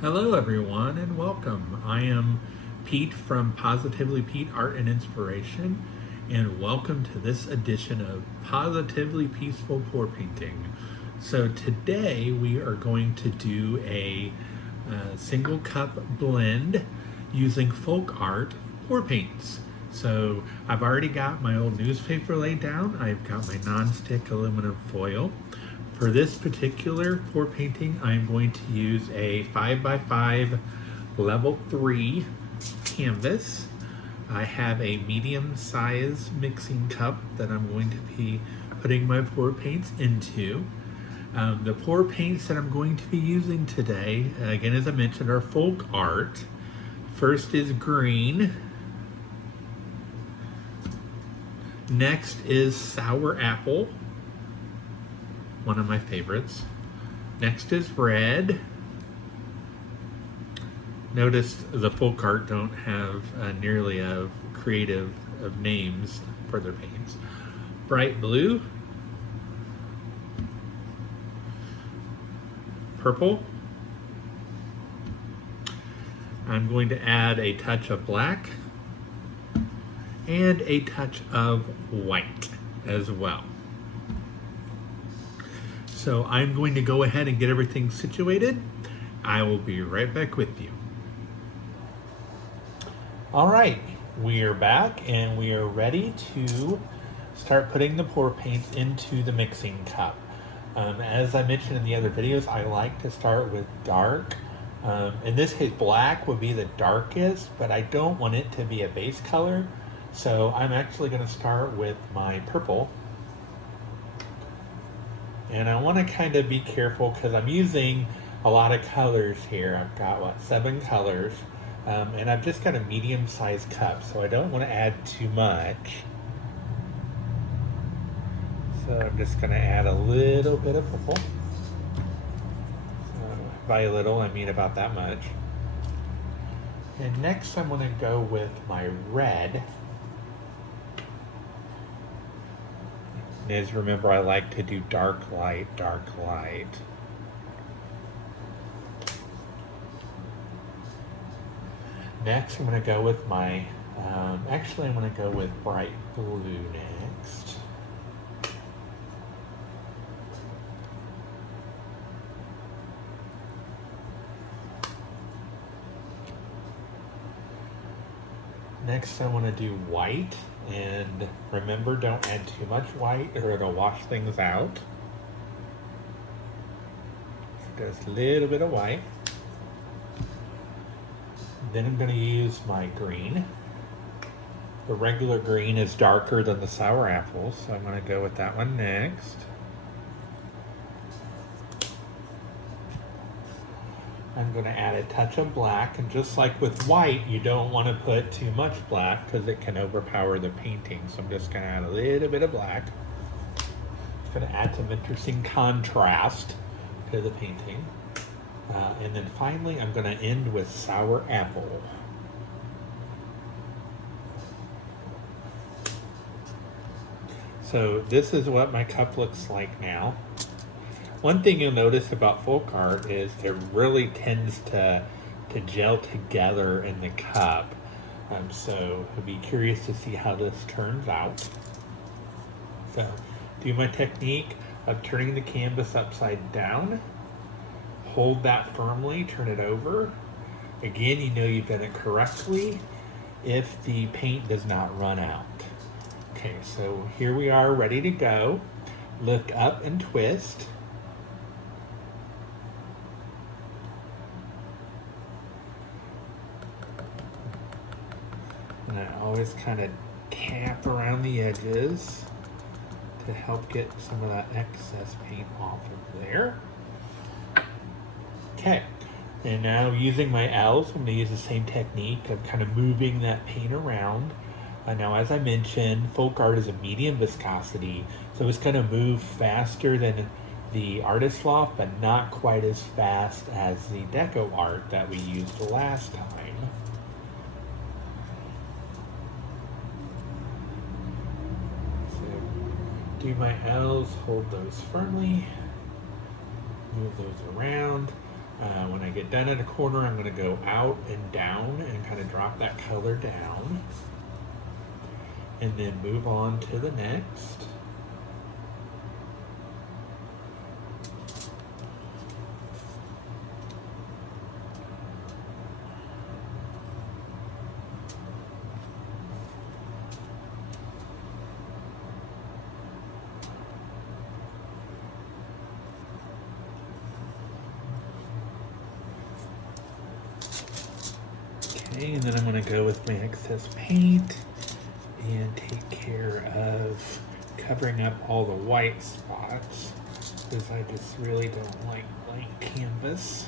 Hello, everyone, and welcome. I am Pete from Positively Pete Art and Inspiration, and welcome to this edition of Positively Peaceful Pour Painting. So, today we are going to do a single cup blend using FolkArt pour paints. So, I've already got my old newspaper laid down, I've got my non-stick aluminum foil. For this particular pour painting, I'm going to use a 5x5 level 3 canvas. I have a medium size mixing cup that I'm going to be putting my pour paints into. The pour paints that I'm going to be using today, again as I mentioned, are FolkArt. First is green. Next is sour apple, one of my favorites. Next is red. Notice the FolkArt don't have nearly as creative of names for their paints. Bright blue. Purple. I'm going to add a touch of black and a touch of white as well. So I'm going to go ahead and get everything situated. I will be right back with you. All right, we are back and we are ready to start putting the pour paints into the mixing cup. As I mentioned in the other videos, I like to start with dark. In this case, black would be the darkest, but I don't want it to be a base color. So I'm actually going to start with my purple. And I want to kind of be careful because I'm using a lot of colors here. I've got, 7 colors. And I've just got a medium-sized cup, so I don't want to add too much. So I'm just going to add a little bit of purple. So by a little, I mean about that much. And next I'm going to go with my red. As remember, I like to do dark light, dark light. Next, I'm going to go with my, actually I'm going to go with bright blue next. Next, I want to do white. And remember, don't add too much white or it'll wash things out. So just a little bit of white. Then I'm going to use my green. The regular green is darker than the sour apples, so I'm going to go with that one next. I'm going to add a touch of black, and just like with white, you don't want to put too much black because it can overpower the painting. So I'm just going to add a little bit of black. It's going to add some interesting contrast to the painting. And then finally, I'm going to end with sour apple. So this is what my cup looks like now. One thing you'll notice about FolkArt is it really tends to gel together in the cup. So I'll be curious to see how this turns out. So do my technique of turning the canvas upside down. Hold that firmly, turn it over. Again, you know you've done it correctly if the paint does not run out. Okay, so here we are ready to go. Lift up and twist. And I always kind of tap around the edges to help get some of that excess paint off of there. Okay, and now using my L's, I'm going to use the same technique of kind of moving that paint around. Now, as I mentioned, FolkArt is a medium viscosity, so it's going to move faster than the Artist Loft, but not quite as fast as the Deco Art that we used last time. So, do my L's, hold those firmly, move those around. When I get done at a corner, I'm going to go out and down and kind of drop that color down. And then move on to the next. Okay, and then I'm going to go with my excess paint and take care of covering up all the white spots because I just really don't like blank canvas.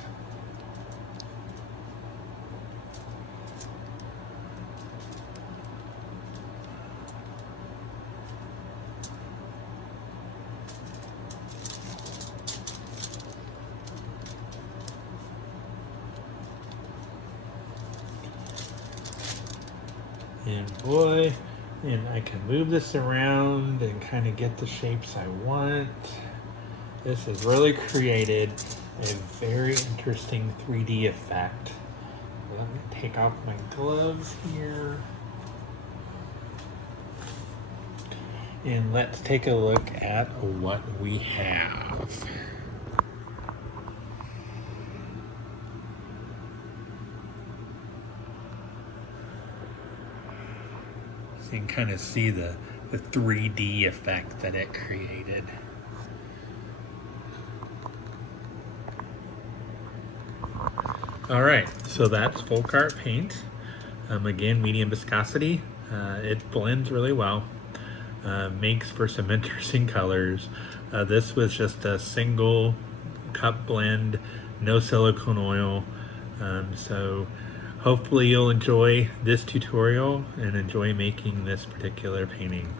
And boy, and I can move this around and kind of get the shapes I want. This has really created a very interesting 3D effect. Let me take off my gloves here. And let's take a look at what we have. You can kind of see the 3D effect that it created. All right, so that's FolkArt paint. Again, medium viscosity. It blends really well. Makes for some interesting colors. This was just a single cup blend, no silicone oil. So hopefully you'll enjoy this tutorial and enjoy making this particular painting.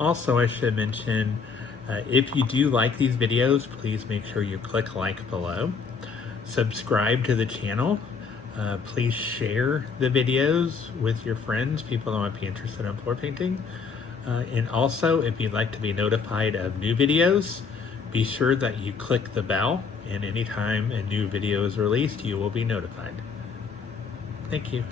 Also, I should mention, if you do like these videos, please make sure you click like below. Subscribe to the channel. Please share the videos with your friends, people that might be interested in pour painting. And also, if you'd like to be notified of new videos, be sure that you click the bell, and anytime a new video is released, you will be notified. Thank you.